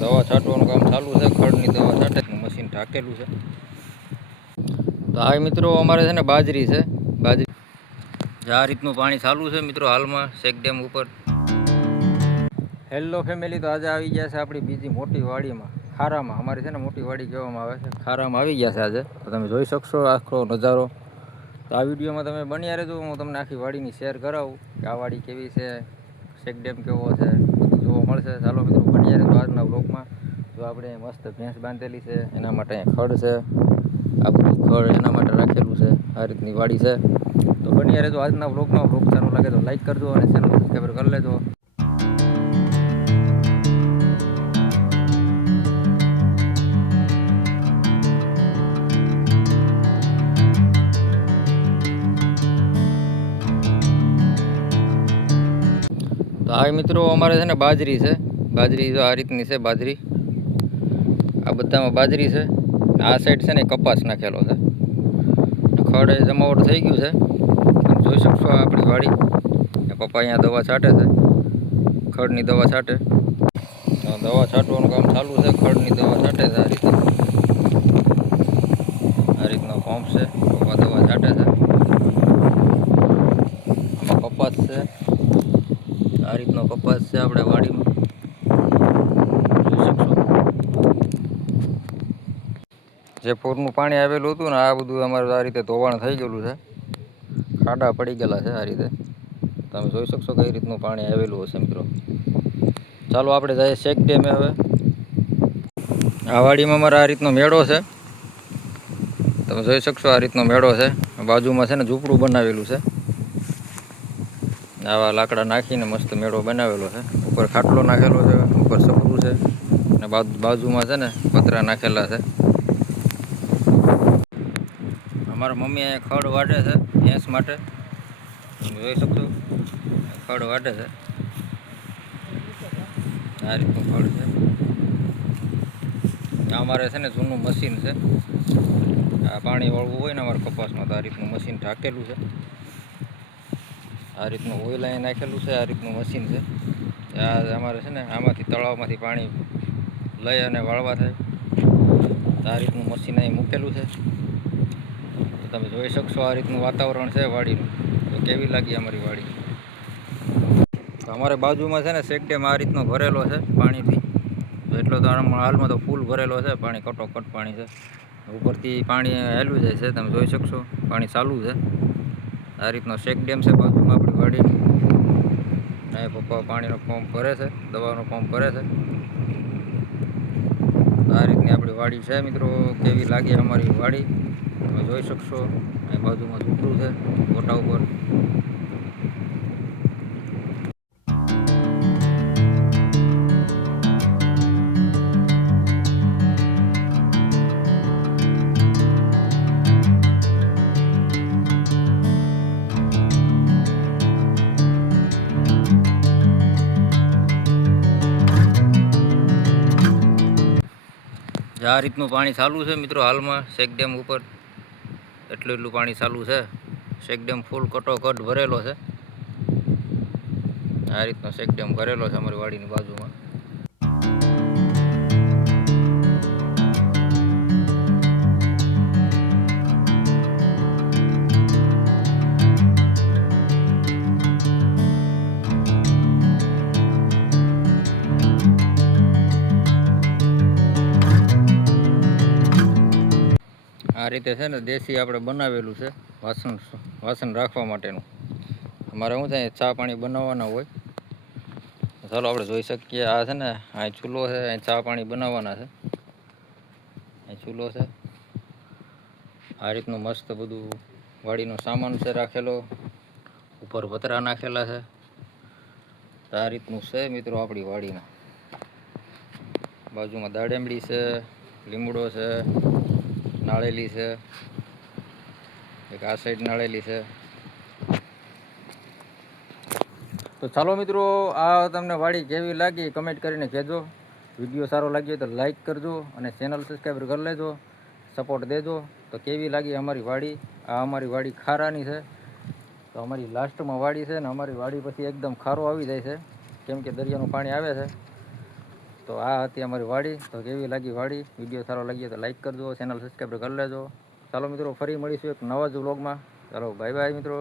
દવા છાંટવાનું કામ ચાલુ છે. ખડની દવા છાંટે મશીન ઢાકેલું છે. તો આ મિત્રો અમારે છે ને બાજરી છે. બાજરી આ રીતનું પાણી ચાલુ છે મિત્રો હાલમાં શેક ડેમ ઉપર. હેલો ફેમિલી, તો આજે આવી ગયા છે આપણી બીજી મોટી વાડીમાં, ખારામાં. અમારી છે ને મોટી વાડી કહેવામાં આવે છે, ખારામાં આવી ગયા છે આજે. તો તમે જોઈ શકશો આખો નજારો. તો આ વિડીયોમાં તમે બન્યા રહેજો, હું તમને આખી વાડીની શેર કરાવું કે આ વાડી કેવી છે, શેક ડેમ કેવો છે, બધું જોવા મળશે. ચાલો મિત્રો બન્યા રહેજો આજના બ્લોગમાં. જો આપણે મસ્ત ભેંસ બાંધેલી છે, એના માટે ખડ છે, આ બધું ખડ એના માટે રાખેલું છે. આ રીતની વાડી છે. તો બન્યા રહેજો આજના બ્લોગમાં. બ્લોગ સારો લાગે તો લાઈક કરજો અને ચેનલ સબસ્ક્રાઈબર કરી લેજો. તો આ મિત્રો અમારે છે ને બાજરી છે. બાજરી જો આ રીતની છે બાજરી. આ બધામાં બાજરી છે. આ સાઈડ છે ને કપાસ નાખેલો છે. ખડ જમાવટ થઈ ગયું છે. જોઈ શકશો આપણી વાડી. પપ્પા અહીંયા દવા છાંટે છે, ખડની દવા છાંટે. દવા છાંટવાનું કામ ચાલુ છે. ખડની દવા છાંટે છે. આ રીતનો પંપ છે. પપ્પા દવા છાંટે છે. આમાં કપાસ છે. આ રીતનો કપાસ છે આપણે વાડીમાં, જોઈ શકશો. જે પૂરનું પાણી આવેલું હતું ને, આ બધું અમારે આ રીતે ધોવાણ થઈ ગયેલું છે. ખાડા પડી ગયેલા છે આ રીતે. તમે જોઈ શકશો કઈ રીતનું પાણી આવેલું હશે મિત્રો. ચાલો આપણે જઈએ શેક ડેમે. હવે આ વાડીમાં અમારે આ રીતનો મેળો છે. તમે જોઈ શકશો આ રીતનો મેળો છે. બાજુમાં છે ને ઝૂંપડું બનાવેલું છે. આવા લાકડા નાખીને મસ્ત મેળો બનાવેલો છે. ઉપર ખાટલો નાખેલો છે, ઉપર સપડું છે, અને બાજુમાં છે ને પતરા નાખેલા છે. અમારા મમ્મી અહીંયા ખડ વાટે છે ભેંસ માટે. તમે જોઈ શકશો ખડ વાટે છે. આ રીતનું ખડ છે. અમારે છે ને જૂનું મશીન છે. આ પાણી વાળવું હોય ને અમારે કપાસમાં, તો આ રીતનું મશીન ઢાકેલું છે. આ રીતનું ઓઇલ અહીં નાખેલું છે. આ રીતનું મશીન છે. આ અમારે છે ને આમાંથી તળાવમાંથી પાણી લઈ અને વાળવા થાય. આ રીતનું મશીન અહીં મૂકેલું છે. તો તમે જોઈ શકશો આ રીતનું વાતાવરણ છે વાડીનું. તો કેવી લાગી અમારી વાડી. તો અમારે બાજુમાં છે ને શેક ડેમ આ રીતનો ભરેલો છે પાણીથી. તો એટલો તો હાલમાં તો ફૂલ ભરેલો છે પાણી, કટોકટ પાણી છે. ઉપરથી પાણી હેલું જાય છે. તમે જોઈ શકશો પાણી ચાલુ છે. આ રીતનો શેક ડેમ છે બાજુમાં આપણી વાડીની. અહીં પપ્પા પાણીનો પંપ ભરે છે, દવાનો પંપ ભરે છે. આ રીતની આપણી વાડી છે મિત્રો. કેવી લાગે અમારી વાડી તમે જોઈ શકશો. અહીં બાજુમાં ઝૂંપડું છે ગોટા ઉપર. આ રીતનું પાણી ચાલુ છે મિત્રો હાલમાં શેક ડેમ ઉપર. એટલું પાણી ચાલુ છે. શેક ડેમ ફૂલ કટોકટ ભરેલો છે. આ રીતનો શેક ડેમ ભરેલો છે અમારી વાડીની બાજુમાં. આ રીતે છે ને દેશી આપણે બનાવેલું છે વાસણ રાખવા માટેનું. અમારે શું થાય ચા પાણી બનાવવાના હોય. ચાલો આપણે જોઈ શકીએ. આ છે ને અહીં ચૂલો છે, અહીં ચા પાણી બનાવવાના છે. અહીં ચૂલો છે. આ રીતનું મસ્ત બધું વાડીનો સામાન છે રાખેલો. ઉપર પતરા નાખેલા છે. તો આ રીતનું છે મિત્રો આપણી વાડીમાં. બાજુમાં દાડેમડી છે, લીમડો છે, નાળેલી છે, એક આ સાઈડ નાળેલી છે. તો ચાલો મિત્રો, આ તમને વાડી કેવી લાગી કમેન્ટ કરીને કહેજો. વિડીયો સારો લાગ્યો તો લાઈક કરજો અને ચેનલ સબસ્ક્રાઈબર કરી લેજો, સપોર્ટ દેજો. તો કેવી લાગી અમારી વાડી. આ અમારી વાડી ખારાની છે. તો અમારી લાસ્ટમાં વાડી છે ને અમારી વાડી પછી એકદમ ખારો આવી જાય છે, કેમ કે દરિયાનું પાણી આવે છે. તો આ હતી અમારી વાડી. તો કેવી લાગી વાડી, વિડીયો સારો લાગ્યો તો લાઈક કરજો, ચેનલ સબસ્ક્રાઈબ કરી લેજો. ચાલો મિત્રો, ફરી મળીશું એક નવા જ વ્લોગમાં. ચાલો બાય બાય મિત્રો.